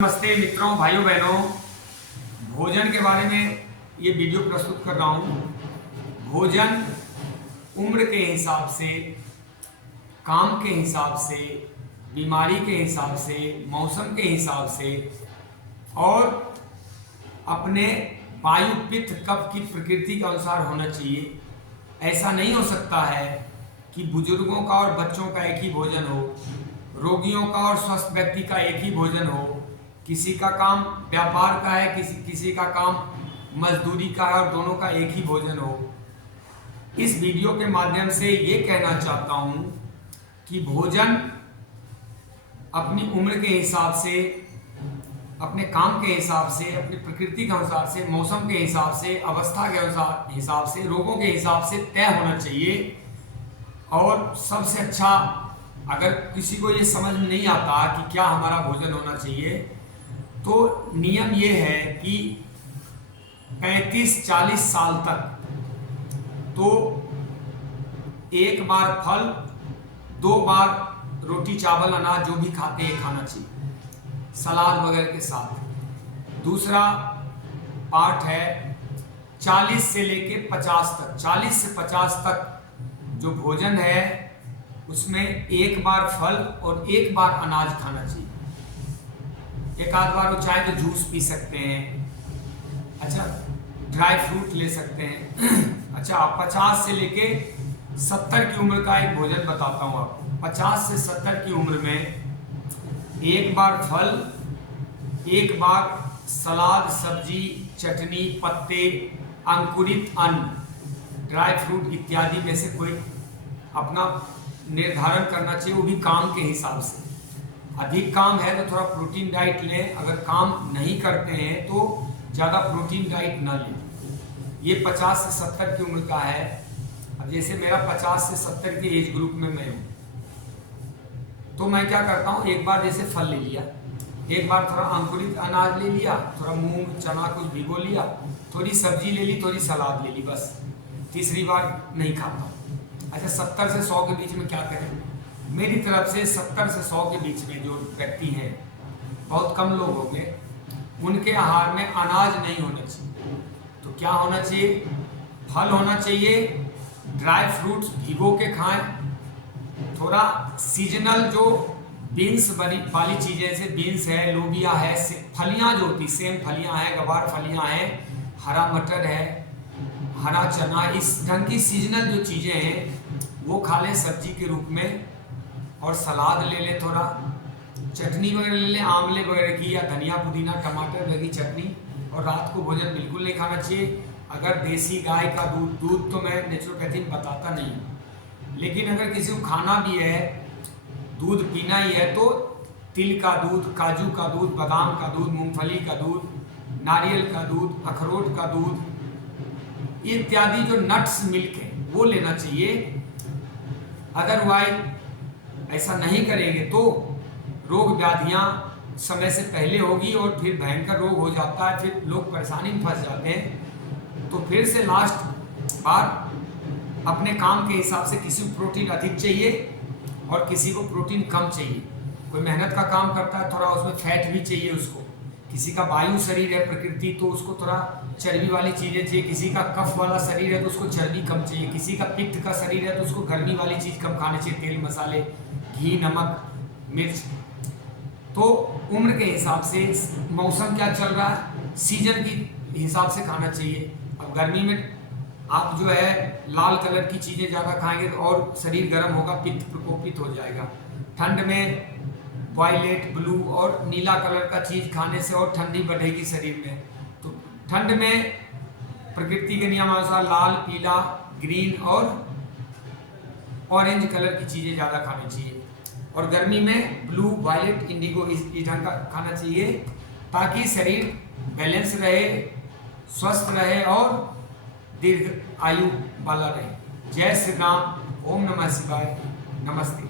नमस्ते मित्रों, भाइयों बहनों। भोजन के बारे में ये वीडियो प्रस्तुत कर रहा हूँ। भोजन उम्र के हिसाब से, काम के हिसाब से, बीमारी के हिसाब से, मौसम के हिसाब से और अपने वायु पित्त कफ की प्रकृति के अनुसार होना चाहिए। ऐसा नहीं हो सकता है कि बुजुर्गों का और बच्चों का एक ही भोजन हो, रोगियों का और स्वस्थ व्यक्ति का एक ही भोजन हो, किसी का काम व्यापार का है, किसी का काम मजदूरी का है और दोनों का एक ही भोजन हो। इस वीडियो के माध्यम से ये कहना चाहता हूँ कि भोजन अपनी उम्र के हिसाब से, अपने काम के हिसाब से, अपनी प्रकृति के अनुसार से, मौसम के हिसाब से, अवस्था के हिसाब से, रोगों के हिसाब से तय होना चाहिए। और सबसे अच्छा, अगर किसी को ये समझ में नहीं आता कि क्या हमारा भोजन होना चाहिए, तो नियम ये है कि 35-40 साल तक तो एक बार फल, 2 बार रोटी चावल अनाज जो भी खाते हैं खाना चाहिए, सलाद वगैरह के साथ। दूसरा पार्ट है 40 से लेके 50 तक, 40 से 50 तक जो भोजन है उसमें एक बार फल और एक बार अनाज खाना चाहिए। एक आध बार वो चाहे तो जूस पी सकते हैं, अच्छा ड्राई फ्रूट ले सकते हैं। अच्छा, आप 50 से लेके 70 की उम्र का एक भोजन बताता हूँ आपको। 50 से 70 की उम्र में एक बार फल, एक बार सलाद, सब्जी, चटनी, पत्ते, अंकुरित अन्न, ड्राई फ्रूट इत्यादि में से कोई अपना निर्धारण करना चाहिए, वो भी काम के हिसाब से। अधिक काम है तो थोड़ा प्रोटीन डाइट लें, अगर काम नहीं करते हैं तो ज़्यादा प्रोटीन डाइट ना लें। ये 50 से 70 की उम्र का है। अब जैसे मेरा 50 से 70 के एज ग्रुप में मैं हूँ, तो मैं क्या करता हूँ, एक बार जैसे फल ले लिया, एक बार थोड़ा अंकुरित अनाज ले लिया, थोड़ा मूंग चना कुछ भिगो लिया, थोड़ी सब्जी ले ली, थोड़ी सलाद ले ली, बस। तीसरी बार नहीं खाता। अच्छा, 70 से 100 के बीच में क्या करें? मेरी तरफ से 70 से 100 के बीच में जो व्यक्ति हैं, बहुत कम लोग होंगे, उनके आहार में अनाज नहीं होना चाहिए। तो क्या होना चाहिए? फल होना चाहिए, ड्राई फ्रूट्स भिगो के खाएं, थोड़ा सीजनल जो बीन्स वाली चीज़ें, जैसे बीन्स है, लोबिया है, फलियां जो होती, सेम फलियां हैं, गवार फलियां हैं, हरा मटर है, हरा चना, इस ढंग की सीजनल जो चीज़ें हैं वो खा लें सब्जी के रूप में। और सलाद ले लें, थोड़ा चटनी वगैरह ले लें, आंवले वगैरह की, या धनिया पुदीना टमाटर की चटनी। और रात को भोजन बिल्कुल नहीं खाना चाहिए। अगर देसी गाय का दूध तो मैं नेचुरोपैथी में बताता नहीं हूँ, लेकिन अगर किसी को खाना भी है, दूध पीना ही है, तो तिल का दूध, काजू का दूध, बादाम का दूध, मूंगफली का दूध, नारियल का दूध, अखरोट का दूध इत्यादि जो नट्स मिल्क है वो लेना चाहिए। अदरवाइज ऐसा नहीं करेंगे तो रोग व्याधियां समय से पहले होगी और फिर भयंकर रोग हो जाता है, फिर लोग परेशानी में फंस जाते हैं। तो फिर से लास्ट बार अपने काम के हिसाब से किसी को प्रोटीन अधिक चाहिए और किसी को प्रोटीन कम चाहिए। कोई मेहनत का काम करता है, थोड़ा उसमें फैट भी चाहिए उसको। किसी का वायु शरीर है प्रकृति, तो उसको थोड़ा चर्बी वाली चीज़ें चाहिए। किसी का कफ वाला शरीर है तो उसको चर्बी कम चाहिए। किसी का पित्त का शरीर है तो उसको गर्मी वाली चीज़ कम खानी चाहिए, तेल मसाले, घी, नमक, मिर्च। तो उम्र के हिसाब से, मौसम क्या चल रहा है, सीजन के हिसाब से खाना चाहिए। अब गर्मी में आप जो है लाल कलर की चीज़ें ज़्यादा खाएंगे तो और शरीर गर्म होगा, पित्त प्रकोपित हो जाएगा। ठंड में वायलेट, ब्लू और नीला कलर का चीज़ खाने से और ठंडी बढ़ेगी शरीर में। तो ठंड में प्रकृति के नियमानुसार लाल, पीला, ग्रीन और ऑरेंज कलर की चीज़ें ज़्यादा खानी चाहिए। और गर्मी में ब्लू, वायलेट, इंडिगो इस ढंग का खाना चाहिए, ताकि शरीर बैलेंस रहे, स्वस्थ रहे और दीर्घ आयु वाला रहे। जय श्री राम, ओम नमः शिवाय, नमस्ते।